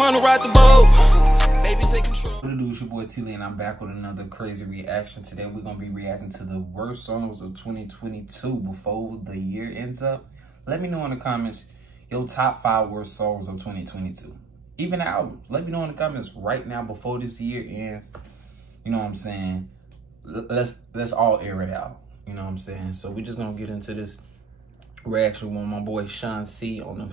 wanna ride the boat. Baby, take control. What it do? It's your boy T-Lee, and I'm back with another crazy reaction. Today we're gonna be reacting to the worst songs of 2022 before the year ends up. Let me know in the comments your top 5 worst songs of 2022. Even albums. Let me know in the comments right now before this year ends. You know what I'm saying? Let's all air it out. You know what I'm saying? So we're just gonna get into this reaction with my boy Sean C on the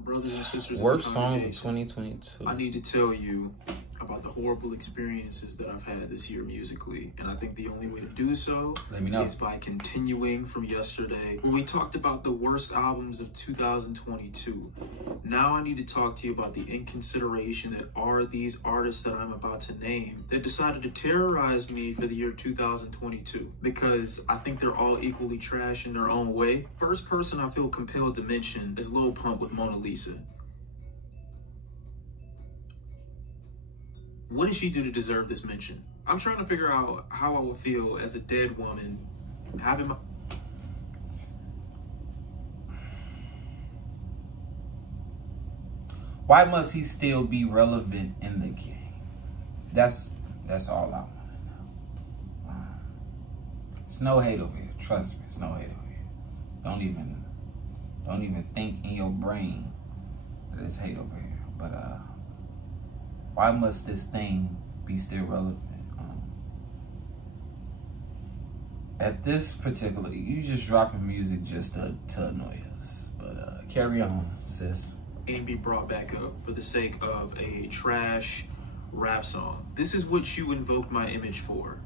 brothers and sisters, worst songs of 2022. I need to tell you about the horrible experiences that I've had this year musically, and I think the only way to do so is by continuing from yesterday, when we talked about the worst albums of 2022. Now I need to talk to you about the inconsideration that are these artists that I'm about to name that decided to terrorize me for the year 2022, because I think they're all equally trash in their own way. First person I feel compelled to mention is Lil Pump with Mona Lisa. What did she do to deserve this mention? I'm trying to figure out how I would feel as a dead woman having my... Why must he still be relevant in the game? That's all I want to know. It's no hate over here. Trust me, it's no hate over here. Don't even think in your brain that it's hate over here. But why must this thing be still relevant? At this particular, you just dropping music just to annoy us. But carry on, sis. And be brought back up for the sake of a trash rap song. This is what you invoked my image for,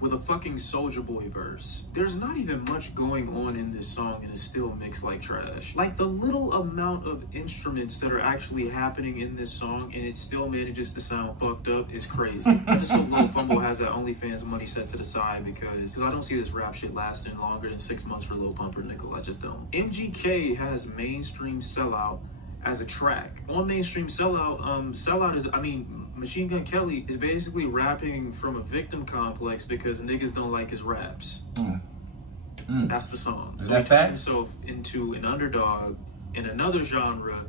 with a fucking Soulja Boy verse. There's not even much going on in this song and it's still mixed like trash. Like, the little amount of instruments that are actually happening in this song and it still manages to sound fucked up is crazy. I just hope Lil Fumble has that OnlyFans money set to the side, because I don't see this rap shit lasting longer than 6 months for Lil Pump or Nickel. I just don't. MGK has Mainstream Sellout as a track. On Mainstream Sellout, Sellout is, Machine Gun Kelly is basically rapping from a victim complex because niggas don't like his raps. That's the song. Is so that he turned himself into an underdog in another genre,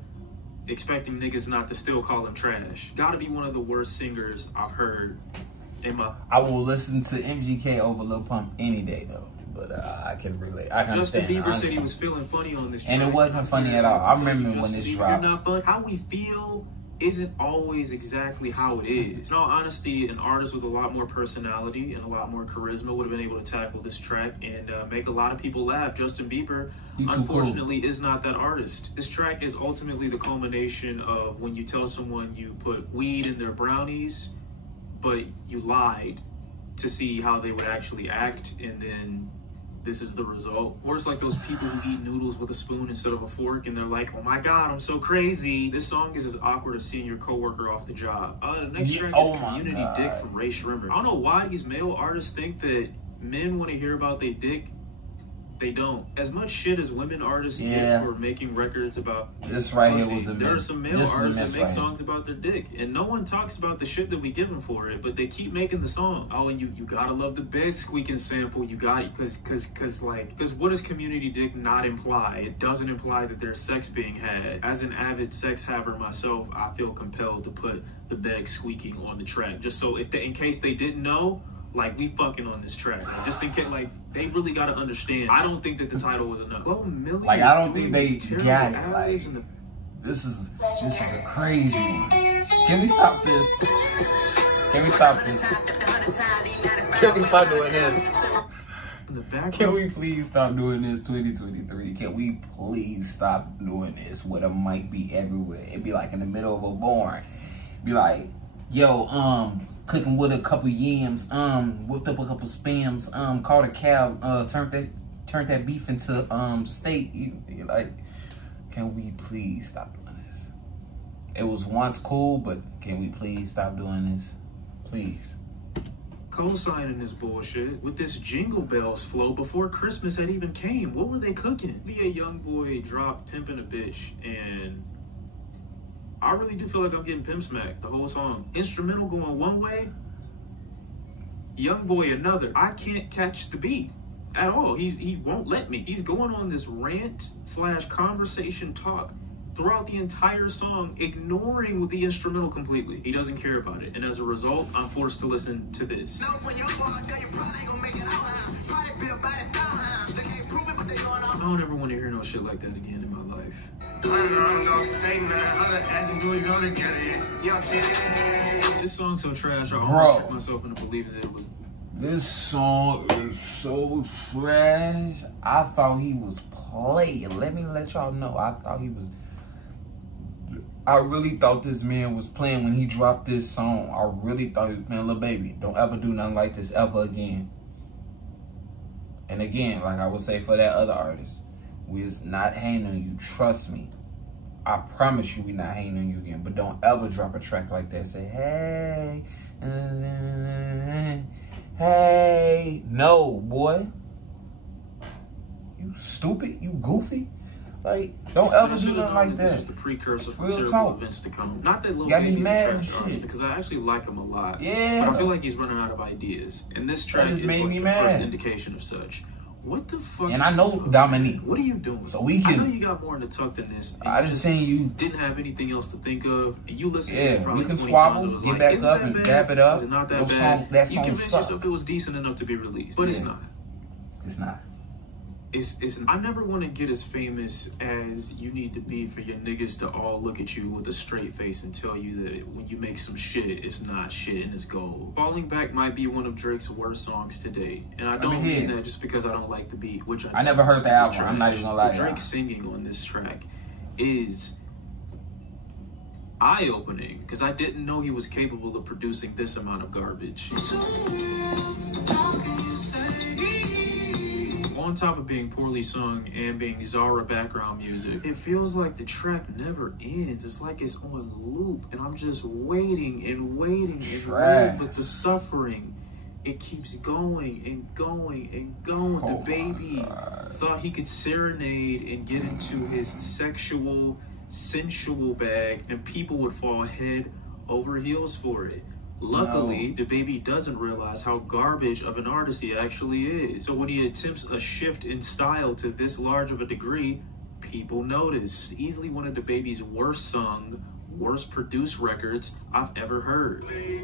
expecting niggas not to still call him trash. Gotta be one of the worst singers I've heard in my... I will listen to MGK over Lil Pump any day though. But I can relate. I can Justin understand. Bieber said he was feeling funny on this track. And it wasn't funny at all. I remember when this dropped. Not fun. How we feel isn't always exactly how it is. In all honesty, an artist with a lot more personality and a lot more charisma would have been able to tackle this track and make a lot of people laugh. Justin Bieber, unfortunately, is not that artist. This track is ultimately the culmination of when you tell someone you put weed in their brownies, but you lied to see how they would actually act, and then this is the result. Or it's like those people who eat noodles with a spoon instead of a fork, and they're like, oh my God, I'm so crazy. This song is as awkward as seeing your coworker off the job. The next track is Community Dick from Ray Shrimmer. I don't know why these male artists think that men want to hear about their dick. They don't. As much shit as women artists get for making records about this right pussy, here was a miss. there are some male artists that make right songs about their dick, and no one talks about the shit that we give them for it, but they keep making the song. Oh, and you gotta love the bed squeaking sample. You got it, because what does Community Dick not imply? It doesn't imply that there's sex being had. As an avid sex haver myself, I feel compelled to put the bed squeaking on the track, just so in case they didn't know. Like, we fucking on this track, man. Just in case, like, they really gotta understand. I don't think that the title was enough. Well, like, I don't think they got it. Like, this is a crazy one. Can we stop this? Can we stop this? Can we stop doing this? Can we please stop doing this 2023? Can we please stop doing this where the mic be everywhere? It'd be like in the middle of a barn. Be like, yo, cooking with a couple yams, whipped up a couple spams, called a cab, turned that beef into steak. You're like, can we please stop doing this? It was once cool, but can we please stop doing this? Please. Co-signing this bullshit with this Jingle Bells flow before Christmas had even came. What were they cooking? Be a young boy dropped Pimpin' a Bitch, and I really do feel like I'm getting pimp smacked the whole song. Instrumental going one way, Young Boy another. I can't catch the beat at all. He won't let me. He's going on this rant / conversation talk throughout the entire song, ignoring the instrumental completely. He doesn't care about it. And as a result, I'm forced to listen to this. I don't ever want to hear no shit like that again in my life. This song's so trash, I almost tricked myself into believing that it was. This song is so trash. I thought he was playing. Let me let y'all know. I really thought this man was playing when he dropped this song. I really thought he was playing. Lil Baby, don't ever do nothing like this ever again. And again, like I would say for that other artist, we is not hating on you. Trust me. I promise you we not hating on you again. But don't ever drop a track like that. Say, hey, hey. No, boy. You stupid. You goofy. Like, don't ever do nothing like that. This was the precursor for terrible events to come. Not that Lil Baby's a trash artist, because I actually like him a lot. Yeah. But I feel like he's running out of ideas. And this track is like the first indication of such. What the fuck? And I know Dominique. What are you doing? So we can. I know you got more in the tuck than this. I just seen you didn't have anything else to think of, and you listened to this probably we can 20 swabble, times. get back up and dab it up. Not that bad. You convinced yourself it was decent enough to be released, but it's not. It's not. I never want to get as famous as you need to be for your niggas to all look at you with a straight face and tell you that when you make some shit, it's not shit and it's gold. Falling Back might be one of Drake's worst songs to date. And I don't mean that just because I don't like the beat, which I never heard the album. I'm not even gonna lie. Drake singing on this track is eye-opening because I didn't know he was capable of producing this amount of garbage. On top of being poorly sung and being Zara background music, it feels like the track never ends. It's like it's on loop, and I'm just waiting and waiting and waiting. But the suffering, it keeps going and going and going. The baby thought he could serenade and get into his sexual, sensual bag, and people would fall head over heels for it. Luckily, the baby doesn't realize how garbage of an artist he actually is. So when he attempts a shift in style to this large of a degree, people notice. Easily one of the baby's worst sung, worst produced records I've ever heard. We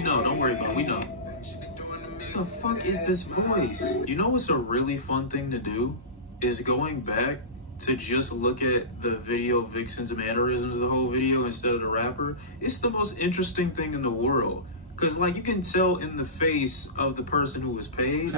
know, don't worry about it, we know. What the fuck is this voice? You know what's a really fun thing to do? Is going back to just look at the video Vixen's mannerisms the whole video instead of the rapper. It's the most interesting thing in the world. Cause like you can tell in the face of the person who was paid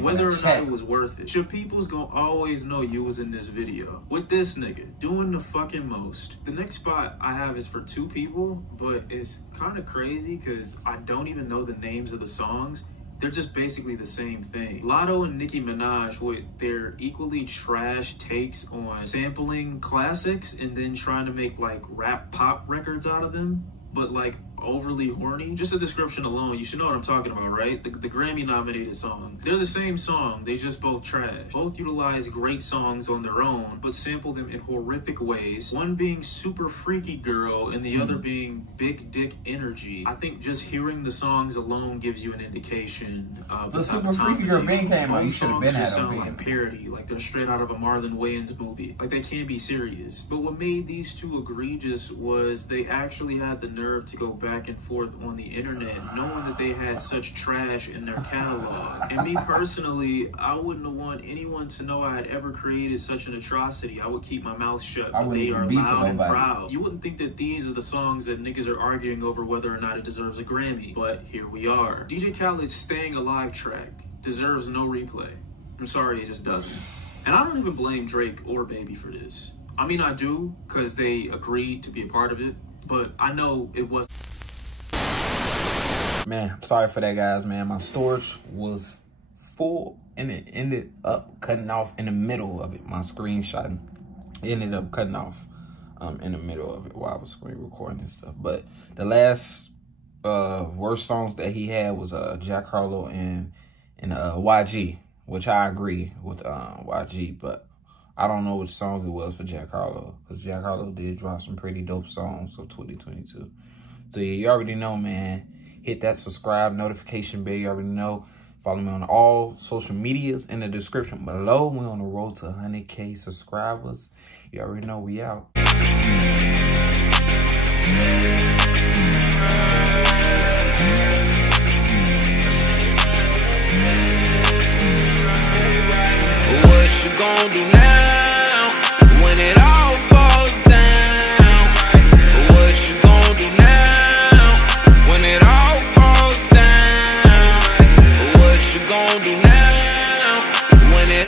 whether or not it was worth it. Your people's gonna always know you was in this video. With this nigga doing the fucking most. The next spot I have is for two people, but it's kind of crazy cause I don't even know the names of the songs. They're just basically the same thing. Latto and Nicki Minaj with their equally trash takes on sampling classics and then trying to make like rap pop records out of them, but like overly horny. Just the description alone, you should know what I'm talking about, right? The Grammy nominated songs. They're the same song, they just both trash. Both utilize great songs on their own, but sample them in horrific ways. One being Super Freaky Girl and the other being Big Dick Energy. I think just hearing the songs alone gives you an indication of the Super Freaky Girl being came out. You should have been at them. Like parody, like they're straight out of a Marlon Wayans movie. Like they can't be serious. But what made these two egregious was they actually had the nerve to go back and forth on the internet knowing that they had such trash in their catalog. And me personally, I wouldn't want anyone to know I had ever created such an atrocity. I would keep my mouth shut, but they are loud and proud. You wouldn't think that these are the songs that niggas are arguing over whether or not it deserves a Grammy, but here we are. DJ Khaled's Staying Alive track deserves no replay. I'm sorry, it just doesn't. And I don't even blame Drake or Baby for this. I mean, I do, because they agreed to be a part of it, but I know it was. Man, I'm sorry for that, guys, man. My storage was full and it ended up cutting off in the middle of it. My screenshot ended up cutting off in the middle of it while I was screen recording and stuff. But the last worst songs that he had was Jack Harlow and YG, which I agree with YG, but I don't know which song it was for Jack Harlow, because Jack Harlow did drop some pretty dope songs of 2022. So yeah, you already know, man. Hit that subscribe notification bell. You already know. Follow me on all social medias in the description below. We're on the road to 100K subscribers. You already know we out.